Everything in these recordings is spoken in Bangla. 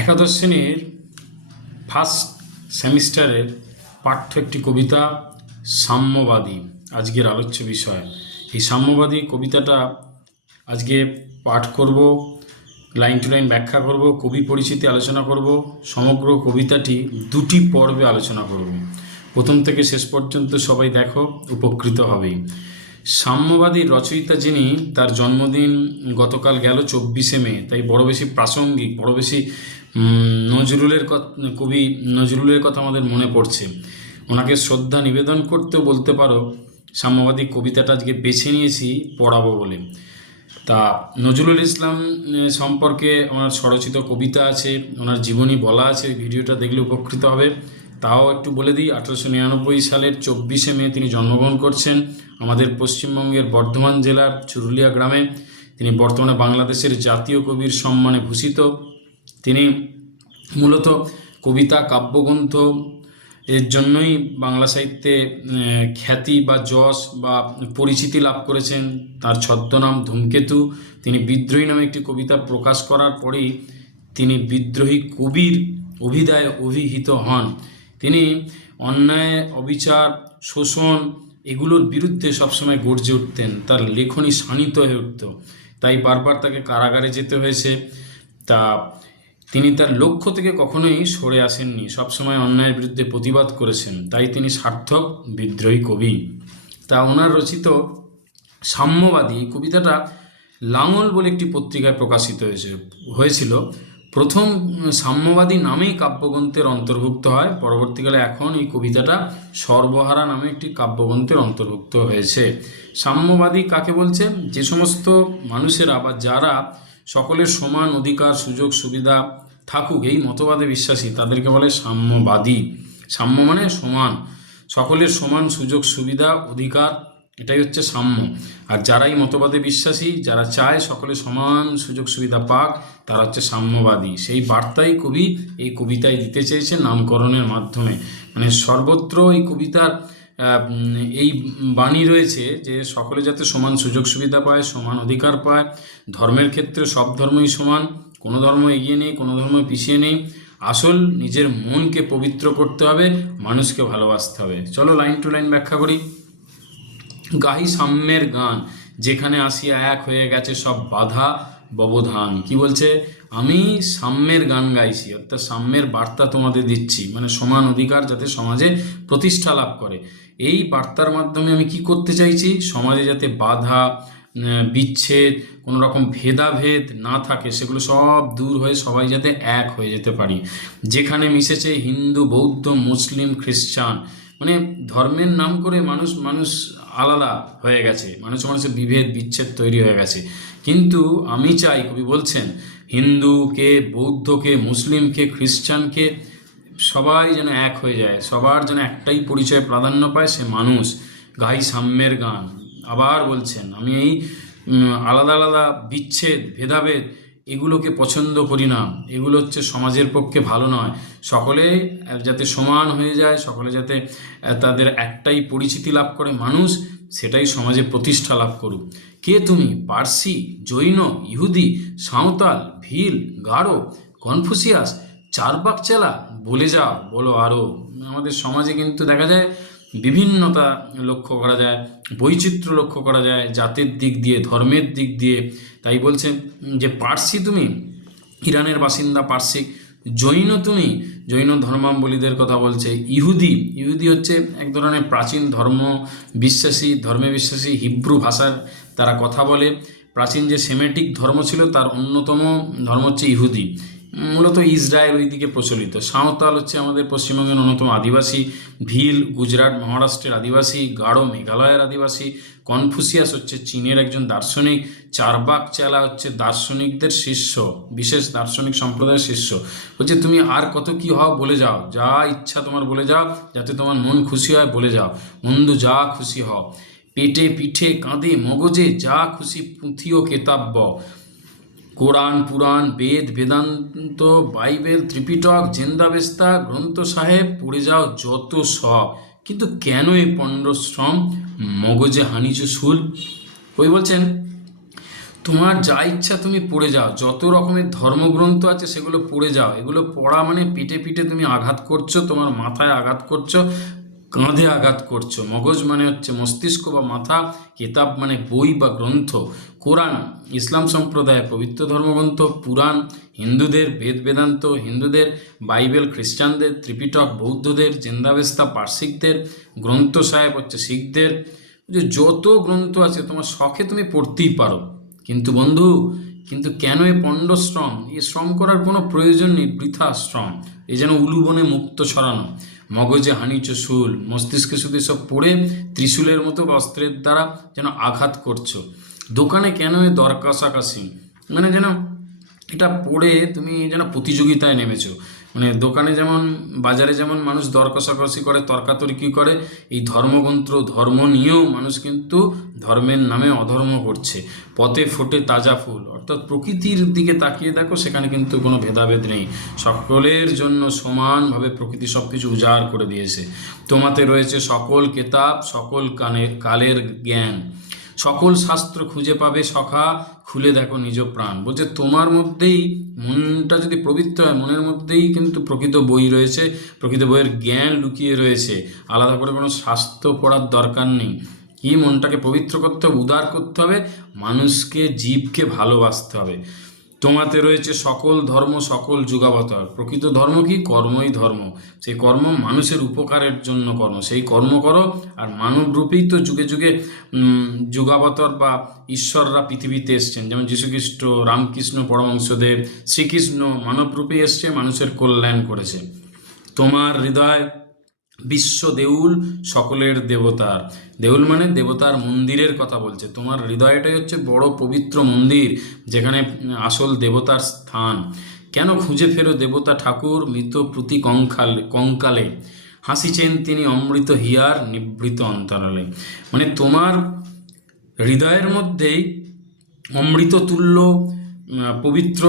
একাদশ শ্রেণির ফার্স্ট সেমিস্টারের পাঠ্য একটি কবিতা, সাম্যবাদী, আজকের আলোচ্য বিষয়। এই সাম্যবাদী কবিতাটা আজকে পাঠ করব, লাইন টু লাইন ব্যাখ্যা করব, কবি পরিচিতি আলোচনা করব, সমগ্র কবিতাটি দুটি পর্বে আলোচনা করব। প্রথম থেকে শেষ পর্যন্ত সবাই দেখো, উপকৃত হবেই। সাম্যবাদীর রচয়িতা যিনি, তার জন্মদিন গতকাল গেল চব্বিশে মে। তাই বড় বেশি প্রাসঙ্গিক, বড় বেশি নজরুলের কবি নজরুলের কথা আমাদের মনে পড়ছে। ওনাকে শ্রদ্ধা নিবেদন করতেও বলতে পারো, সাম্যবাদী কবিতাটা আজকে বেছে নিয়েছি, পড়াবো বলে। তা নজরুল ইসলাম সম্পর্কে আমার স্বরচিত কবিতা আছে, ওনার জীবনী বলা আছে, ভিডিওটা দেখলে উপকৃত হবে। তাও একটু বলে দিই, আঠারোশো নিরানব্বই সালের চব্বিশে মে তিনি জন্মগ্রহণ করছেন। আমাদের পশ্চিমবঙ্গের বর্ধমান জেলার চুরুলিয়া গ্রামে। তিনি বর্তমানে বাংলাদেশের জাতীয় কবির সম্মানে ভূষিত। তিনি মূলত কবিতা, কাব্যগ্রন্থ এর জন্যই বাংলা সাহিত্যে খ্যাতি বা যশ বা পরিচিতি লাভ করেছেন। তার ছদ্মনাম ধূমকেতু। তিনি বিদ্রোহী নামে একটি কবিতা প্রকাশ করার পরেই তিনি বিদ্রোহী কবির অভিধায় অভিহিত হন। তিনি অন্যায়, অবিচার, শোষণ এগুলোর বিরুদ্ধে সবসময় গর্জে উঠতেন। তার লেখনী শানিত হয়ে উঠত। তাই বারবার তাকে কারাগারে যেতে হয়েছে। তা তিনি তার লক্ষ্য থেকে কখনোই সরে আসেননি। সবসময় অন্যায়ের বিরুদ্ধে প্রতিবাদ করেছেন। তাই তিনি সার্থক, বিদ্রোহী কবি। তা ওনার রচিত সাম্যবাদী কবিতাটা লাঙল বলে একটি পত্রিকায় প্রকাশিত হয়েছে, হয়েছিল প্রথম সাম্যবাদী নামেই কাব্যগ্রন্থের অন্তর্ভুক্ত হয়। পরবর্তীকালে এখন এই কবিতাটা সর্বহারা নামে একটি কাব্যগ্রন্থের অন্তর্ভুক্ত হয়েছে। সাম্যবাদী কাকে বলছে? যে সমস্ত মানুষেরা বা যারা সকলের সমান অধিকার, সুযোগ, সুবিধা থাকুক, এই মতবাদে বিশ্বাসী, তাদেরকে বলে সাম্যবাদী। সাম্য মানে সমান। সকলের সমান সুযোগ, সুবিধা, অধিকার এটাই হচ্ছে সাম্য। আর যারাই মতবাদে বিশ্বাসী, যারা চায় সকলে সমান সুযোগ সুবিধা পাক, তারা হচ্ছে সাম্যবাদী। সেই বার্তাই কবি এই কবিতায় দিতে চেয়েছে নামকরণের মাধ্যমে। মানে সর্বত্র এই কবিতার এই বাণী রয়েছে যে সকলে যাতে সমান সুযোগ সুবিধা পায়, সমান অধিকার পায়। ধর্মের ক্ষেত্রে সব ধর্মই সমান, কোনো ধর্ম এগিয়ে নেই, কোনো ধর্ম পিছিয়ে নেই। আসল নিজের মনকে পবিত্র করতে হবে, মানুষকে ভালোবাসতে হবে। চলো লাইন টু লাইন ব্যাখ্যা করি। গাহি সাম্যের গান, যেখানে আসিয়া এক হয়ে গেছে সব বাধা ব্যবধান। কি বলছে? আমি সাম্যের গান গাইছি, অর্থাৎ সাম্যের বার্তা তোমাদের দিচ্ছি মানে সমান অধিকার যাতে সমাজে প্রতিষ্ঠা লাভ করে। এই বার্তার মাধ্যমে আমি কি করতে চাইছি? সমাজে যাতে বাধা বিচ্ছেদ, কোনো রকম ভেদাভেদ না থাকে, সেগুলো সব দূর হয়ে সবাই যাতে এক হয়ে যেতে পারি। যেখানে মিশেছে হিন্দু, বৌদ্ধ, মুসলিম, খ্রিস্টান মানে ধর্মের নাম করে মানুষ মানুষ আলাদা হয়ে গেছে। মানুষ, মানুষের বিভেদ, বিচ্ছেদ তৈরি হয়ে গেছে। কিন্তু আমি চাই, কবি বলছেন হিন্দুকে বৌদ্ধকে মুসলিমকে খ্রিস্টানকে সবাই যেন এক হয়ে যায়। সবার যেন একটাই পরিচয় প্রাধান্য পায়, সে মানুষ। গাই সাম্যের গান। আবার বলছেন, আমি এই আলাদা আলাদা বিচ্ছেদ, ভেদাভেদ এগুলোকে পছন্দ করি না। এগুলো হচ্ছে সমাজের পক্ষে ভালো নয়। সকলে যাতে সমান হয়ে যায়, সকলে যাতে তাদের একটাই পরিচিতি লাভ করে মানুষ, সেটাই সমাজে প্রতিষ্ঠা লাভ করুক। কে তুমি? পার্সি, জৈন, ইহুদি, সাঁওতাল, ভিল গাঢ় কনফুসিয়াস চারবাক চেলা বলে যাও, বলো আরও আমাদের সমাজে কিন্তু দেখা যায় বিভিন্নতা লক্ষ্য করা যায়, বৈচিত্র্য লক্ষ্য করা যায়, জাতের দিক দিয়ে, ধর্মের দিক দিয়ে। তাই বলছে যে পার্সি তুমি, ইরানের বাসিন্দা পার্সি, জৈন তুমি, জৈন ধর্মাবলীদের কথা বলছে ইহুদি। ইহুদি হচ্ছে এক ধরনের প্রাচীন ধর্ম বিশ্বাসী, ধর্মে বিশ্বাসী হিব্রু ভাষার তারা কথা বলে। প্রাচীন যে সেমেটিক ধর্ম ছিল, তার অন্যতম ধর্ম হচ্ছে ইহুদি। মূলত ইসরায়েল ওই দিকে প্রচলিত। সাঁওতাল হচ্ছে আমাদের পশ্চিমবঙ্গের অন্যতম আদিবাসী, ভিল, গুজরাট, মহারাষ্ট্রের আদিবাসী, গাঢ় মেঘালয়ের আদিবাসী, কনফুসিয়াস হচ্ছে চীনের একজন দার্শনিক, চারবাক চেলা হচ্ছে দার্শনিকদের শিষ্য, বিশেষ দার্শনিক সম্প্রদায়ের শিষ্য। বলছে, তুমি আর কত কি হও বলে যাও, যা ইচ্ছা তোমার বলে যাও, যাতে তোমার মন খুশি হয় বলে যাও বন্ধু যা খুশি হও। পেটে পিঠে কাঁধে মগজে যা খুশি পুঁথি ও কেতাব্য Quran, Puran, Veda, Vedanta, Bible, Tripitaka, Zend Avesta, Granth Sahib, পড়ে যাও যত সব। কিন্তু কেন এই পণ্ডশ্রম মগজে হানিচ শুল কই বলছেন, তোমার যা ইচ্ছা তুমি পড়ে যাও। যত রকমের ধর্মগ্রন্থ আছে সেগুলো পড়ে যাও। এগুলো পড়া মানে পিঠে পিঠে তুমি আঘাত করছ, তোমার মাথায় আঘাত করছ কাঁধে আঘাত করছ। মগজ মানে হচ্ছে মস্তিষ্ক বা মাথা, কিতাব মানে বই বা গ্রন্থ। কোরআন, ইসলাম সম্প্রদায়, পবিত্র ধর্মগ্রন্থ, পুরাণ, হিন্দুদের বেদ বেদান্ত, হিন্দুদের বাইবেল খ্রিস্টানদের, ত্রিপিটক বৌদ্ধদের, জিন্দাবেস্তা পার্সিকদের গ্রন্থ সাহেব হচ্ছে শিখদের। যে যত গ্রন্থ আছে, তোমার শখে তুমি পড়তেই পারো। কিন্তু বন্ধু, কিন্তু কেন এ পণ্ড শ্রম? এই শ্রম করার কোনো প্রয়োজন নেই, বৃথা শ্রম। এই যেন উলুবনে মুক্ত ছড়ানো। মগজে হানি শুল মস্তিষ্কে শুধু সব পড়ে ত্রিশূলের মতো অস্ত্রের দ্বারা যেন আঘাত করছ। দোকানে কেন এ দরকাশাকাশি মানে যেন এটা পড়ে তুমি যেন প্রতিযোগিতায় নেমেছো। মানে দোকানে যেমন, বাজারে যেমন মানুষ দর কষাকষি করে, তর্কাতর্কি করে, এই ধর্মগ্রন্থ, ধর্ম নিয়েও মানুষ কিন্তু ধর্মের নামে অধর্ম করছে। পথে ফোটে তাজা ফুল। অর্থাৎ প্রকৃতির দিকে তাকিয়ে দেখো, সেখানে কিন্তু কোনো ভেদাভেদ নেই। সকলের জন্য সমানভাবে প্রকৃতি সব কিছু উজাড় করে দিয়েছে। তোমাতে রয়েছে সকল কেতাব, সকল কানের, কালের জ্ঞান। সকল শাস্ত্র খুঁজে পাবে, সখা, খুলে দেখো নিজ প্রাণ। বলছে, তোমার মধ্যেই মনটা যদি পবিত্র হয়, মনের মধ্যেই কিন্তু প্রকৃত বই রয়েছে, প্রকৃত বইয়ের জ্ঞান লুকিয়ে রয়েছে। আলাদা করে কোনো শাস্ত্র পড়ার দরকার নেই। কি মনটাকে পবিত্র করতে হবে, উদার করতে হবে, মানুষকে, জীবকে ভালোবাসতে হবে। তোমাতে রয়েছে সকল ধর্ম, সকল যুগাবতার। প্রকৃত ধর্ম কি? কর্মই ধর্ম। সেই কর্ম মানুষের উপকারের জন্য কর্ম। সেই কর্ম করো আর মানব রূপেই তো যুগে যুগে যুগাবতার বা ঈশ্বররা পৃথিবীতে এসছেন। যেমন যীশুখ্রিস্ট, রামকৃষ্ণ পরমংশদেব শ্রীকৃষ্ণ মানব রূপেই এসছে, মানুষের কল্যাণ করেছে। তোমার হৃদয় বিশ্ব দেউল সকলের দেবতার। দেউল মানে দেবতার মন্দিরের কথা বলছে। তোমার হৃদয়টাই হচ্ছে বড় পবিত্র মন্দির, যেখানে আসল দেবতার স্থান। কেন খুঁজে ফেরো দেবতা ঠাকুর মৃত প্রতি কঙ্কাল, কঙ্কালে? হাসিছেন তিনি অমৃত হিয়ার নিবৃত অন্তরালে। মানে তোমার হৃদয়ের মধ্যেই অমৃত তুল্য পবিত্র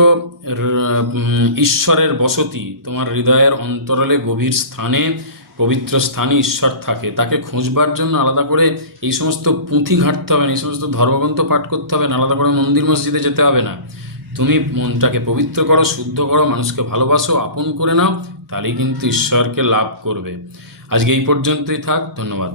ঈশ্বরের বসতি, তোমার হৃদয়ের অন্তরালে গভীর স্থানে পবিত্র স্থানে ঈশ্বর থাকে, তাকে খুঁজবার জন্য আলাদা করে এই সমস্ত পুঁথি ঘাঁটতে হবে না, এই সমস্ত ধর্মগ্রন্থ পাঠ করতে হবে না, আলাদা করে মন্দির মসজিদে যেতে হবে না। তুমি মনটাকে পবিত্র করো, শুদ্ধ করো, মানুষকে ভালোবাসো, আপন করে নাও, তাহলেই কিন্তু ঈশ্বরকে লাভ করবে। আজকে এই পর্যন্তই থাক, ধন্যবাদ।